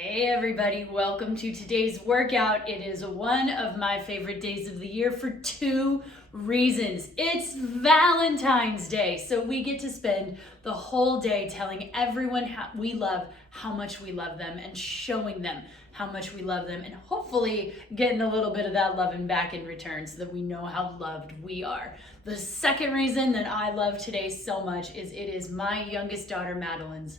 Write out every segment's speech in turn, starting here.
Hey everybody, welcome to today's workout. It is one of my favorite days of the year for two reasons. It's Valentine's Day, so we get to spend the whole day telling everyone how much we love them, and showing them how much we love them, and hopefully getting a little bit of that loving back in return so that we know how loved we are. The second reason that I love today so much is it is my youngest daughter, Maddalyn's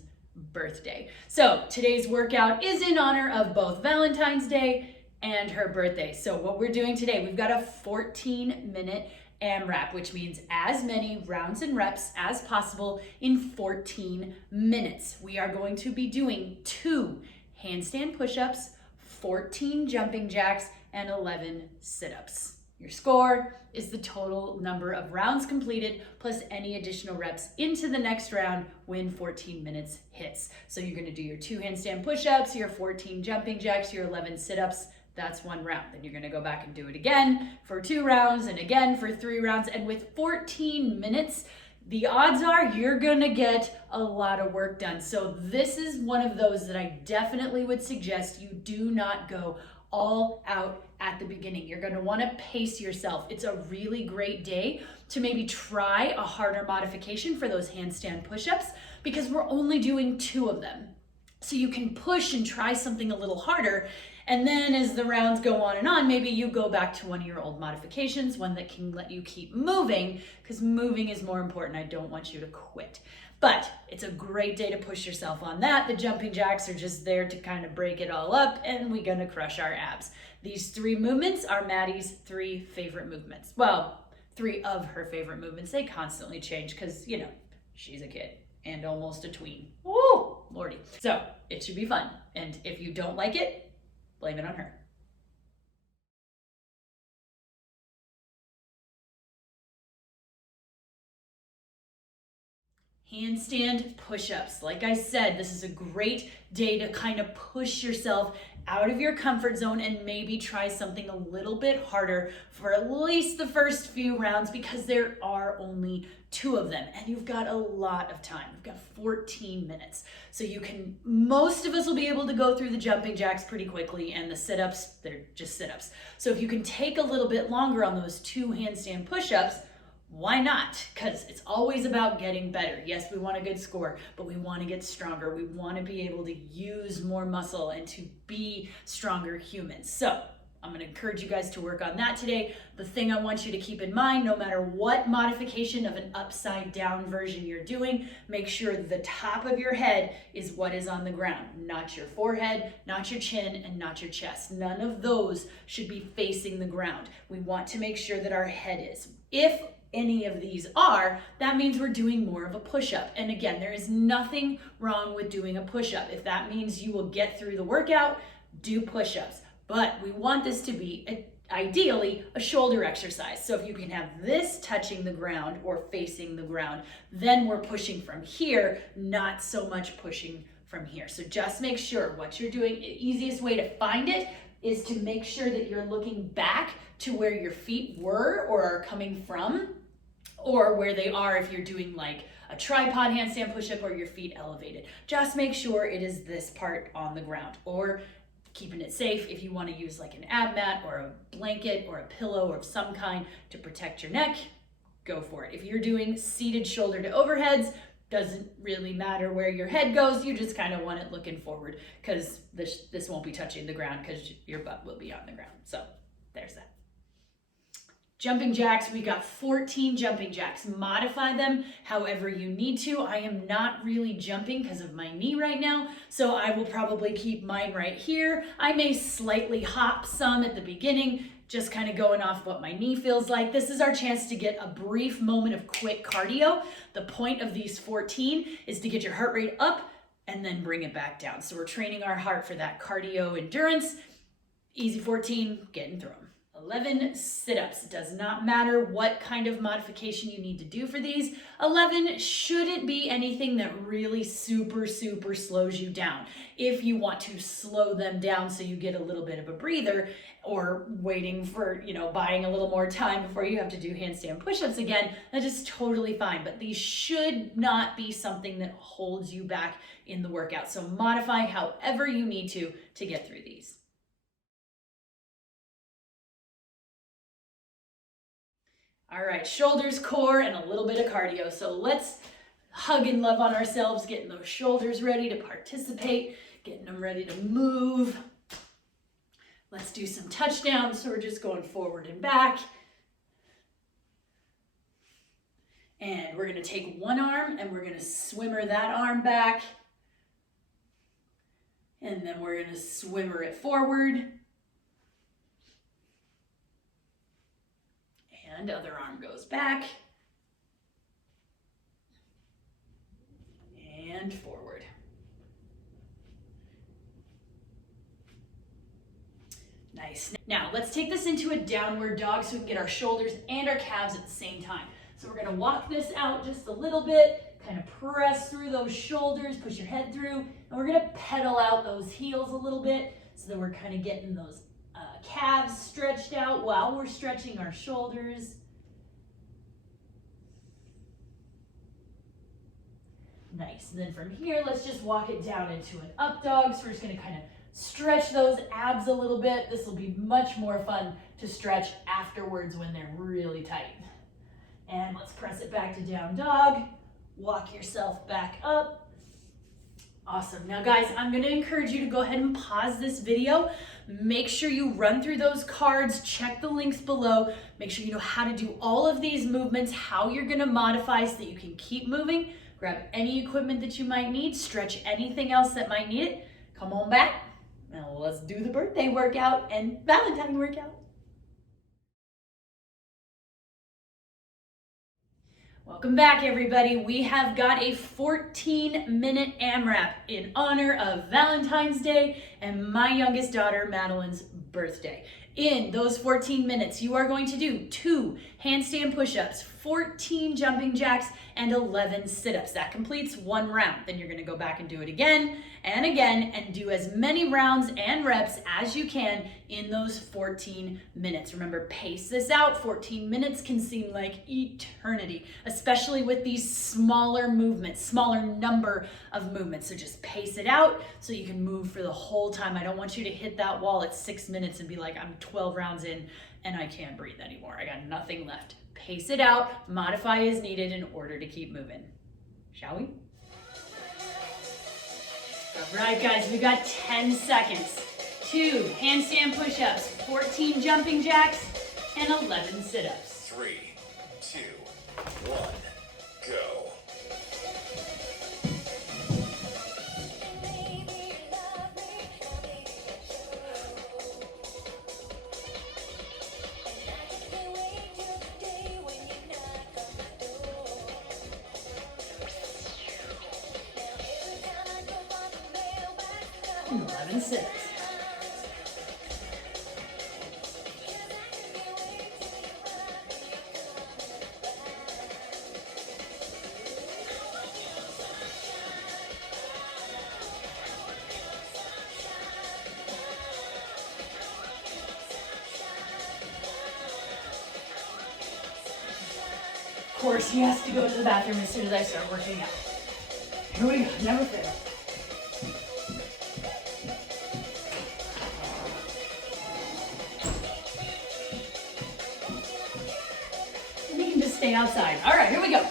birthday. So today's workout is in honor of both Valentine's Day and her birthday. So what we're doing today, we've got a 14-minute AMRAP, which means as many rounds and reps as possible in 14 minutes. We are going to be doing 2 handstand push-ups, 14 jumping jacks, and 11 sit-ups. Your score is the total number of rounds completed plus any additional reps into the next round when 14 minutes hits. So you're gonna do your 2 handstand push-ups, your 14 jumping jacks, your 11 sit-ups. That's 1 round. Then you're gonna go back and do it again for 2 rounds and again for 3 rounds. And with 14 minutes, the odds are you're gonna get a lot of work done. So this is one of those that I definitely would suggest you do not go all out at the beginning. You're gonna wanna pace yourself. It's a really great day to maybe try a harder modification for those handstand push-ups because we're only doing 2 of them. So you can push and try something a little harder, and then as the rounds go on, maybe you go back to one of your old modifications, one that can let you keep moving, because moving is more important. I don't want you to quit. But it's a great day to push yourself on that. The jumping jacks are just there to kind of break it all up, and we're gonna crush our abs. These 3 movements are Maddie's 3 favorite movements. Well, 3 of her favorite movements. They constantly change because, you know, she's a kid and almost a tween. Woo, Lordy. So it should be fun. And if you don't like it, blame it on her. Handstand push-ups. Like I said, this is a great day to kind of push yourself out of your comfort zone and maybe try something a little bit harder for at least the first few rounds because there are only 2 of them and you've got a lot of time. You've got 14 minutes. So most of us will be able to go through the jumping jacks pretty quickly, and the sit-ups, they're just sit-ups. So if you can take a little bit longer on those 2 handstand push-ups, why not? Because it's always about getting better. Yes, we want a good score, but we want to get stronger. We want to be able to use more muscle and to be stronger humans. So I'm going to encourage you guys to work on that today. The thing I want you to keep in mind, no matter what modification of an upside down version you're doing, make sure the top of your head is what is on the ground, not your forehead, not your chin, and not your chest. None of those should be facing the ground. We want to make sure that our head is. If any of these are, that means we're doing more of a push-up. And again, there is nothing wrong with doing a push-up. If that means you will get through the workout, do push-ups. But we want this to be ideally a shoulder exercise. So if you can have this touching the ground or facing the ground, then we're pushing from here, not so much pushing from here. So just make sure what you're doing. The easiest way to find it is to make sure that you're looking back to where your feet were or are coming from, or where they are if you're doing like a tripod handstand push-up or your feet elevated. Just make sure it is this part on the ground, or keeping it safe if you want to use like an ab mat or a blanket or a pillow of some kind to protect your neck, go for it. If you're doing seated shoulder to overheads, doesn't really matter where your head goes, you just kind of want it looking forward because this won't be touching the ground because your butt will be on the ground. So there's that. Jumping jacks, we got 14 jumping jacks. Modify them however you need to. I am not really jumping because of my knee right now, so I will probably keep mine right here. I may slightly hop some at the beginning, just kind of going off what my knee feels like. This is our chance to get a brief moment of quick cardio. The point of these 14 is to get your heart rate up and then bring it back down. So we're training our heart for that cardio endurance. Easy 14, getting through them. 11 sit-ups. It does not matter what kind of modification you need to do for these. 11 shouldn't be anything that really super slows you down. If you want to slow them down so you get a little bit of a breather, or waiting for, buying a little more time before you have to do handstand push-ups again, that is totally fine. But these should not be something that holds you back in the workout. So modify however you need to get through these. All right, shoulders, core, and a little bit of cardio. So let's hug and love on ourselves, getting those shoulders ready to participate, getting them ready to move. Let's do some touchdowns. So we're just going forward and back. And we're gonna take one arm and we're gonna swimmer that arm back. And then we're gonna swimmer it forward. And other arm goes back. And forward. Nice. Now let's take this into a downward dog so we can get our shoulders and our calves at the same time. So we're gonna walk this out just a little bit, kind of press through those shoulders, push your head through, and we're gonna pedal out those heels a little bit so that we're kind of getting those calves stretched out while we're stretching our shoulders. Nice. And then from here, let's just walk it down into an up dog. So we're just going to kind of stretch those abs a little bit. This will be much more fun to stretch afterwards when they're really tight. And let's press it back to down dog. Walk yourself back up. Awesome. Now guys, I'm going to encourage you to go ahead and pause this video. Make sure you run through those cards, check the links below, make sure you know how to do all of these movements, how you're going to modify so that you can keep moving. Grab any equipment that you might need, stretch anything else that might need it. Come on back. Now let's do the birthday workout and Valentine workout. Welcome back, everybody. We have got a 14-minute AMRAP in honor of Valentine's Day and my youngest daughter, Maddalyn's birthday. In those 14 minutes, you are going to do 2 handstand push-ups, 14 jumping jacks, and 11 sit-ups. That completes 1 round. Then you're going to go back and do it again and do as many rounds and reps as you can in those 14 minutes. Remember, pace this out. 14 minutes can seem like eternity, especially with these smaller movements, smaller number of movements. So just pace it out so you can move for the whole time. I don't want you to hit that wall at 6 minutes and be like, I'm 12 rounds in and I can't breathe anymore. I got nothing left. Pace it out, modify as needed in order to keep moving. Shall we? All right, guys, we got 10 seconds. 2 handstand push-ups, 14 jumping jacks, and 11 sit-ups. 3, 2, 1, go. And 11 sit-ups. Of course, he has to go to the bathroom as soon as I start working out. Here we go, never fail. And you can just stay outside. All right, here we go.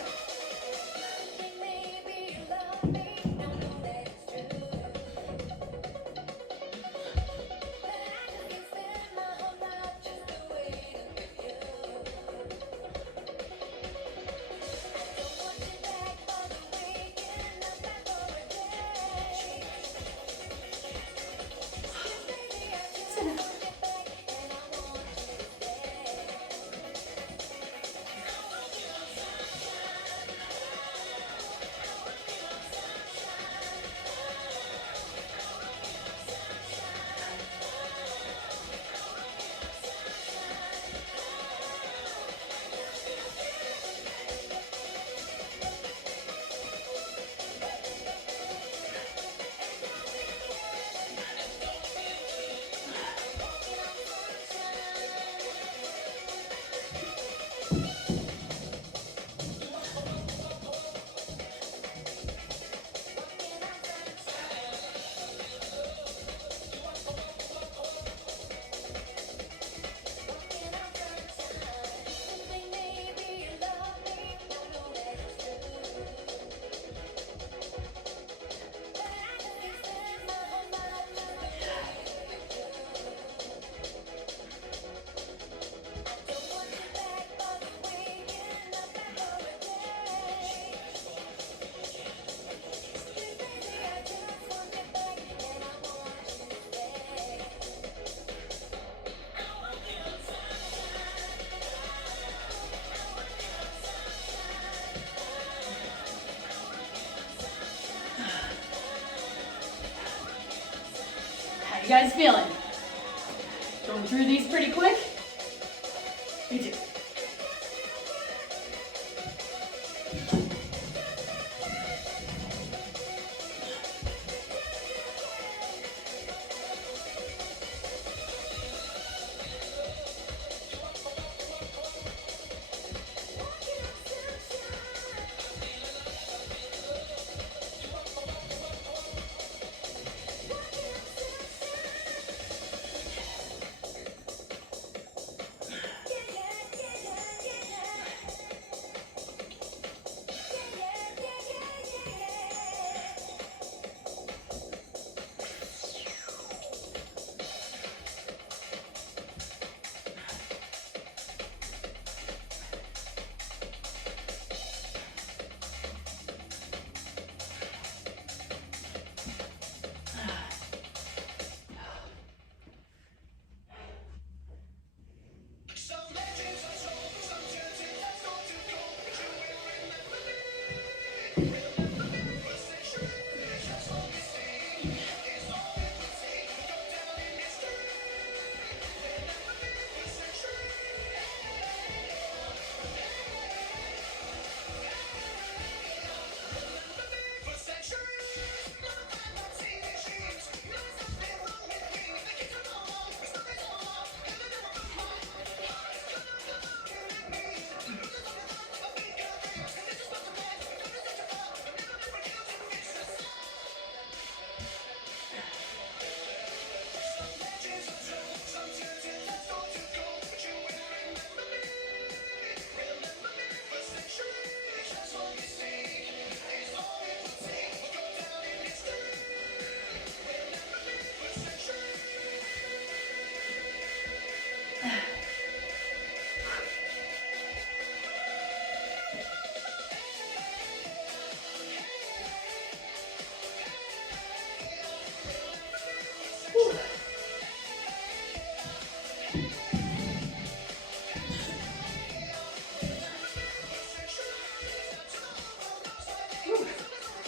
you guys feeling? Going through these pretty quick? Me too.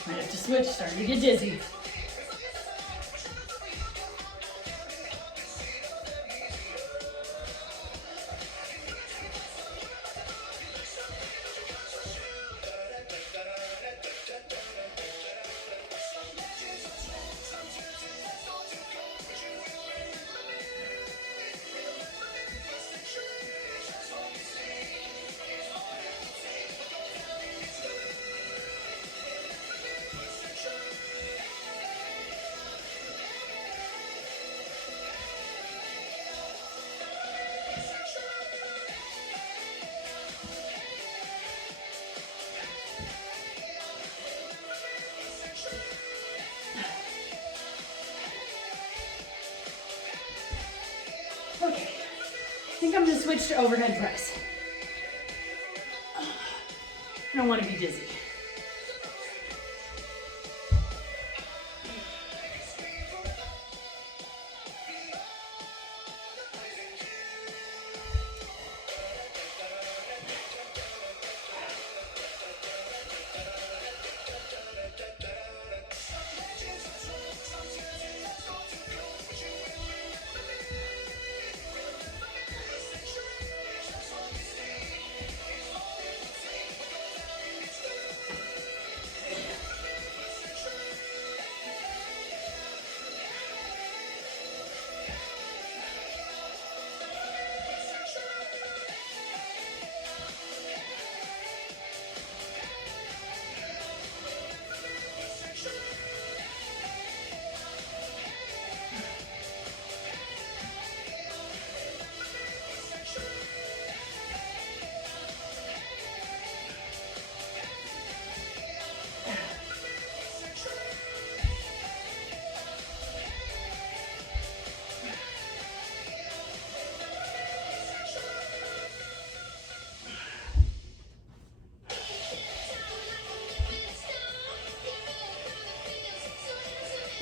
Might have to switch, starting to get dizzy. Okay, I think I'm gonna switch to overhead press. I don't want to be dizzy.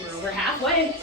We're over halfway.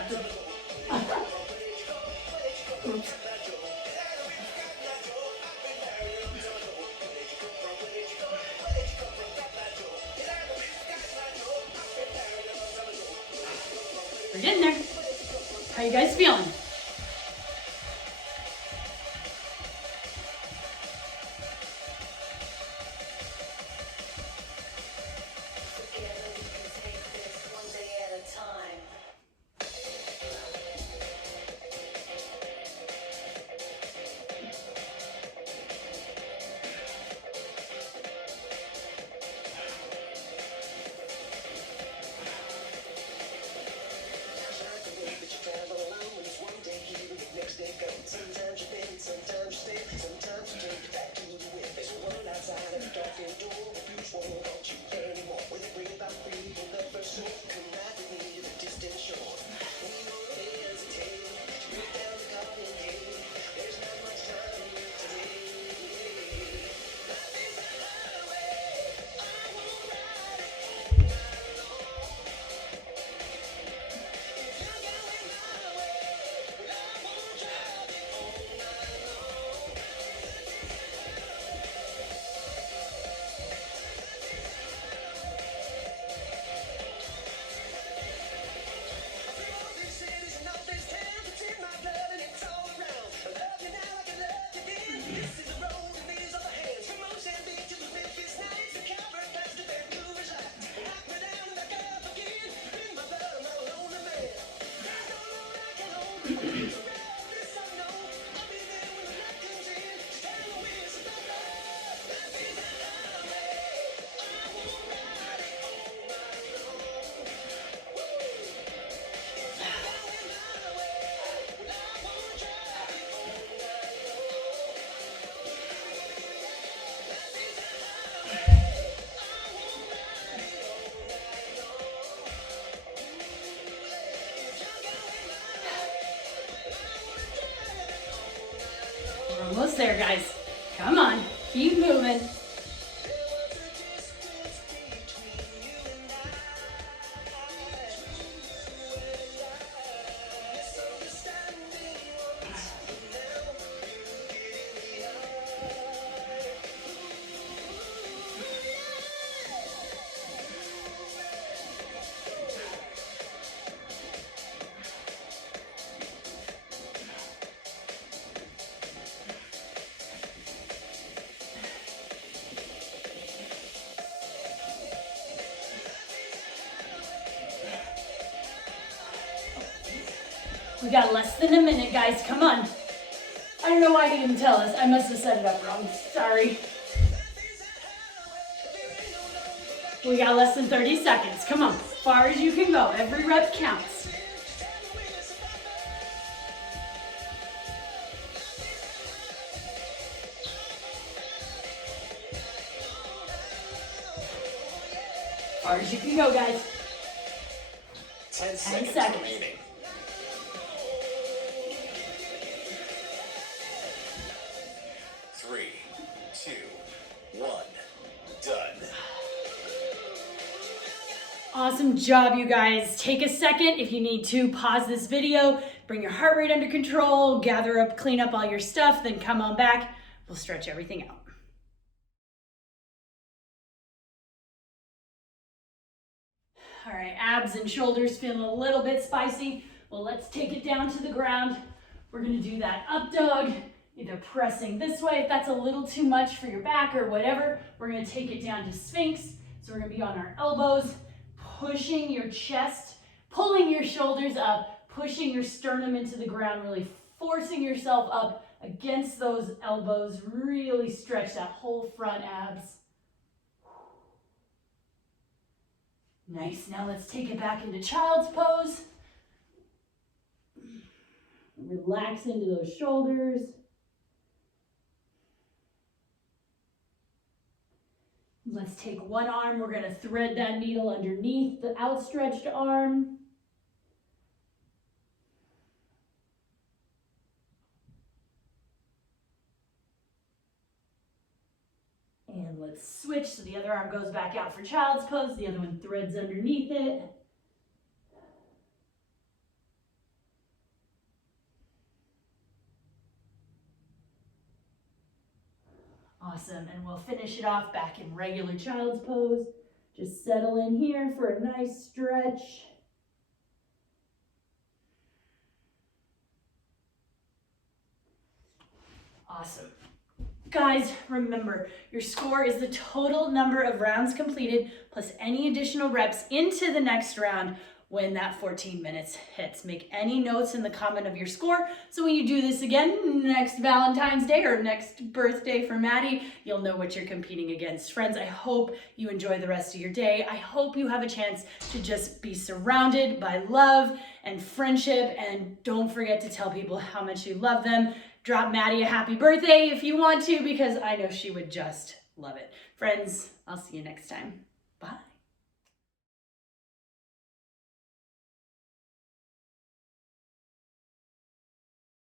got this. Oops. We're getting there. How you guys feeling? We're almost there, guys. Come on, keep moving. We got less than a minute, guys. Come on. I don't know why he didn't tell us. I must have set it up wrong. Sorry. We got less than 30 seconds. Come on. As far as you can go. Every rep counts. As far as you can go, guys. 10 seconds remaining. 3, 2, 1, done. Awesome job, you guys. Take a second if you need to. Pause this video, bring your heart rate under control, gather up, clean up all your stuff, then come on back. We'll stretch everything out. All right, abs and shoulders feeling a little bit spicy. Well, let's take it down to the ground. We're gonna do that up dog, either pressing this way if that's a little too much for your back or whatever. We're gonna take it down to Sphinx. So we're gonna be on our elbows, pushing your chest, pulling your shoulders up, pushing your sternum into the ground, really forcing yourself up against those elbows. Really stretch that whole front abs. Nice. Now let's take it back into child's pose. Relax into those shoulders. Let's take one arm. We're going to thread that needle underneath the outstretched arm. And let's switch. So the other arm goes back out for child's pose. The other one threads underneath it. Awesome, and we'll finish it off back in regular child's pose. Just settle in here for a nice stretch. Awesome. Guys, remember, your score is the total number of rounds completed plus any additional reps into the next round when that 14 minutes hits. Make any notes in the comment of your score, so when you do this again next Valentine's Day or next birthday for Maddie, you'll know what you're competing against. Friends, I hope you enjoy the rest of your day. I hope you have a chance to just be surrounded by love and friendship, and don't forget to tell people how much you love them. Drop Maddie a happy birthday if you want to, because I know she would just love it. Friends, I'll see you next time. Bye.